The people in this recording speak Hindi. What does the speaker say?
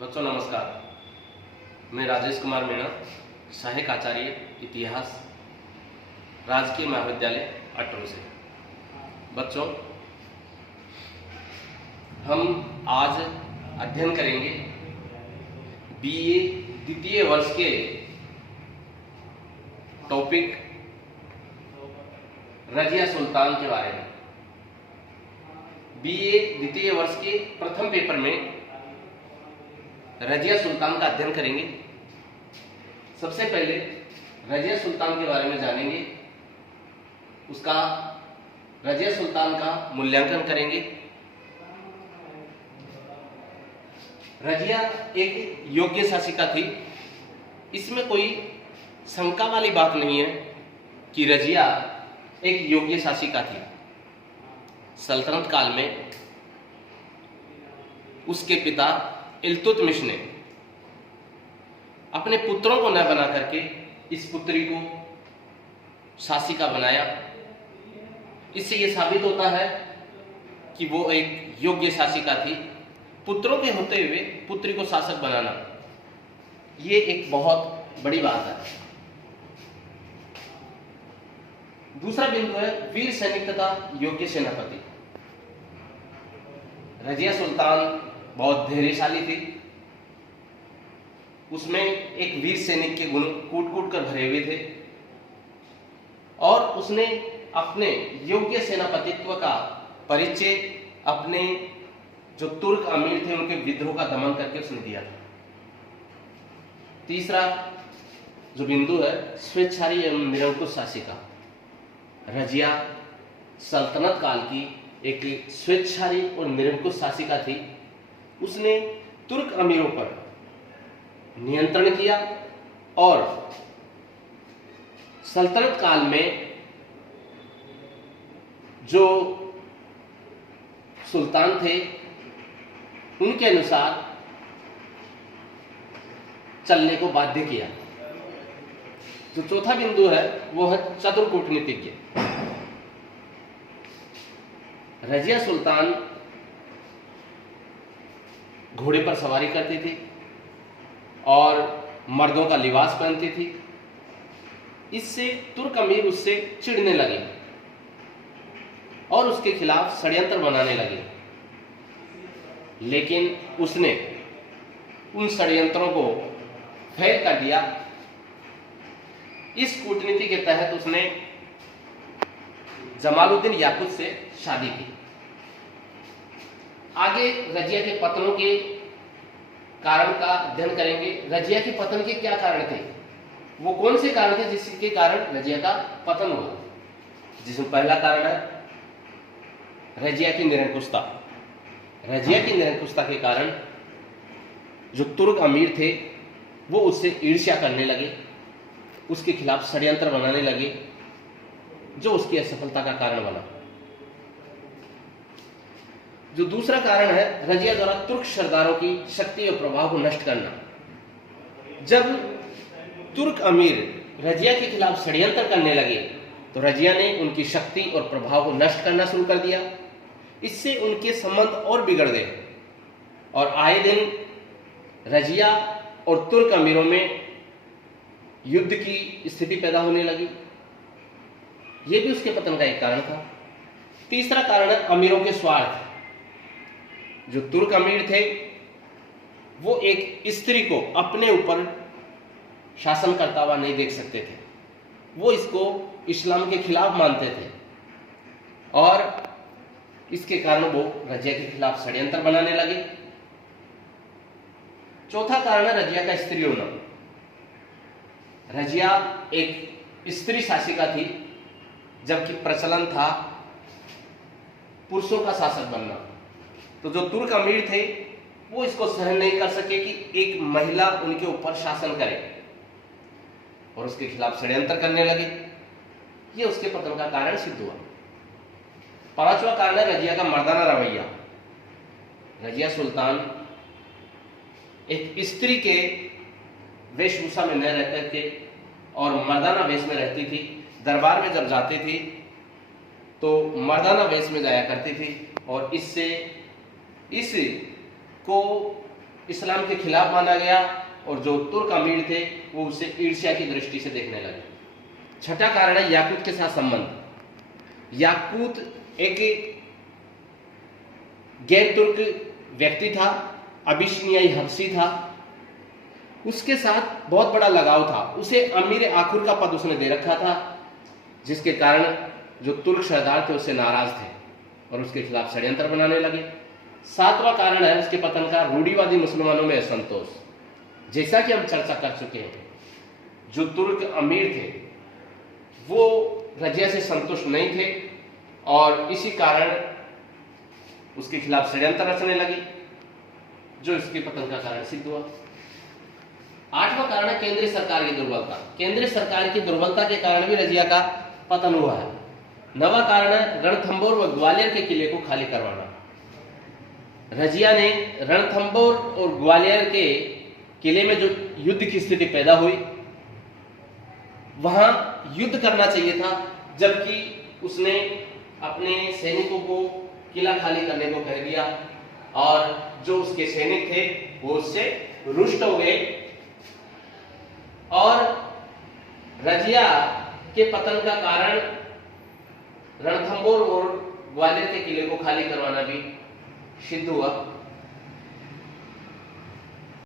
बच्चों नमस्कार। मैं राजेश कुमार मीणा, सहायक आचार्य इतिहास, राजकीय महाविद्यालय अटरू से। बच्चों, हम आज अध्ययन करेंगे बीए द्वितीय वर्ष के टॉपिक रजिया सुल्तान के बारे में। बीए द्वितीय वर्ष के प्रथम पेपर में रजिया सुल्तान का अध्ययन करेंगे। सबसे पहले रजिया सुल्तान के बारे में जानेंगे, उसका रजिया सुल्तान का मूल्यांकन करेंगे। रजिया एक योग्य शासिका थी। इसमें कोई शंका वाली बात नहीं है कि रजिया एक योग्य शासिका थी। सल्तनत काल में उसके पिता इल्तुतमिश ने अपने पुत्रों को न बना करके इस पुत्री को शासिका बनाया। इससे यह साबित होता है कि वो एक योग्य शासिका थी। पुत्रों के होते हुए पुत्री को शासक बनाना, ये एक बहुत बड़ी बात है। दूसरा बिंदु है वीर सैनिक तथा योग्य सेनापति। रजिया सुल्तान बहुत धैर्यशाली थी। उसमें एक वीर सैनिक के गुण कूट कूट कर भरे हुए थे और उसने अपने योग्य सेनापतित्व का परिचय अपने जो तुर्क अमीर थे उनके विद्रोह का दमन करके उसने दिया था। तीसरा जो बिंदु है स्वेच्छाचारी एवं निरंकुश शासिका। रजिया सल्तनत काल की एक स्वेच्छाचारी और निरंकुश शासिका थी। उसने तुर्क अमीरों पर नियंत्रण किया और सल्तनत काल में जो सुल्तान थे उनके अनुसार चलने को बाध्य किया। जो चौथा बिंदु है वो है चतुर कूटनीतिज्ञ। रजिया सुल्तान घोड़े पर सवारी करती थी और मर्दों का लिबास पहनती थी। इससे तुर्क अमीर उससे चिढ़ने लगे और उसके खिलाफ षड्यंत्र बनाने लगे। लेकिन उसने उन षड्यंत्रों को फेल कर दिया। इस कूटनीति के तहत उसने जमालुद्दीन याकुत से शादी की। आगे रजिया के पतनों के कारण का अध्ययन करेंगे। रजिया के पतन के क्या कारण थे, वो कौन से कारण थे जिसके कारण रजिया का पतन हुआ। जिसमें पहला कारण है रजिया की निरंकुशता। रजिया की निरंकुशता के कारण जो तुर्क अमीर थे वो उससे ईर्ष्या करने लगे, उसके खिलाफ षड्यंत्र बनाने लगे, जो उसकी असफलता का कारण बना। जो दूसरा कारण है रजिया द्वारा तुर्क सरदारों की शक्ति और प्रभाव को नष्ट करना। जब तुर्क अमीर रजिया के खिलाफ षड्यंत्र करने लगे तो रजिया ने उनकी शक्ति और प्रभाव को नष्ट करना शुरू कर दिया। इससे उनके संबंध और बिगड़ गए और आए दिन रजिया और तुर्क अमीरों में युद्ध की स्थिति पैदा होने लगी। यह भी उसके पतन का एक कारण था। तीसरा कारण है अमीरों के स्वार्थ। जो तुर्क अमीर थे वो एक स्त्री को अपने ऊपर शासन करता हुआ नहीं देख सकते थे। वो इसको इस्लाम के खिलाफ मानते थे और इसके कारण वो रजिया के खिलाफ षड्यंत्र बनाने लगे। चौथा कारण है रजिया का स्त्री होना। रजिया एक स्त्री शासिका थी, जबकि प्रचलन था पुरुषों का शासक बनना। तो जो तुर्क अमीर थे वो इसको सहन नहीं कर सके कि एक महिला उनके ऊपर शासन करे और उसके खिलाफ षड्यंत्र करने लगे। ये उसके पतन का कारण सिद्ध हुआ। पांचवा कारण है रजिया का मर्दाना रवैया। रजिया सुल्तान एक स्त्री के वेशभूषा में न रहते थे और मर्दाना वेश में रहती थी। दरबार में जब जाती थी तो मर्दाना वेश में जाया करती थी और इससे इसको इस्लाम के खिलाफ माना गया और जो तुर्क अमीर थे वो उसे ईर्ष्या की दृष्टि से देखने लगे। छठा कारण है याकूत के साथ संबंध। याकूत एक गैर तुर्क व्यक्ति था, अबिशनियाई हबशी था, उसके साथ बहुत बड़ा लगाव था। उसे अमीर आखुर का पद उसने दे रखा था, जिसके कारण जो तुर्क सरदार थे उससे नाराज थे और उसके खिलाफ षड्यंत्र बनाने लगे। सातवां कारण है उसके पतन का रूढ़िवादी मुसलमानों में असंतोष। जैसा कि हम चर्चा कर चुके हैं, जो तुर्क अमीर थे वो रजिया से संतुष्ट नहीं थे और इसी कारण उसके खिलाफ षड्यंत्र रचने लगे, जो इसके पतन का कारण सिद्ध हुआ। आठवां कारण है केंद्रीय सरकार की दुर्बलता। केंद्रीय सरकार की दुर्बलता के कारण भी रजिया का पतन हुआ है। नवा कारण है रणथंबोर व ग्वालियर के किले को खाली करवाना। रजिया ने रणथंबोर और ग्वालियर के किले में जो युद्ध की स्थिति पैदा हुई, वहां युद्ध करना चाहिए था, जबकि उसने अपने सैनिकों को किला खाली करने को कह दिया और जो उसके सैनिक थे वो उससे रुष्ट हो गए और रजिया के पतन का कारण रणथंबोर और ग्वालियर के किले को खाली करवाना भी सिद्ध हुआ।